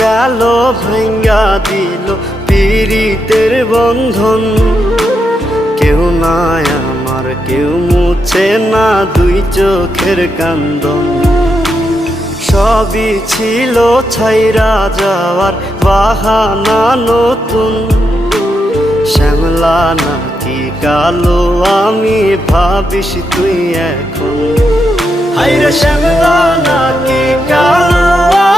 গেল ভাঙ্গা দিল পীড়িতের বন্ধন। কেউ নাই আমার, কেউ মুছে না দুই চোখের কান্দন। সবই ছিল ছাইরা যাওয়ার বাহানা নতুন। শ্যামলা নাকি কালো আমি ভাবিস তুই এখন। হায়রে শ্যামলা নাকি কালো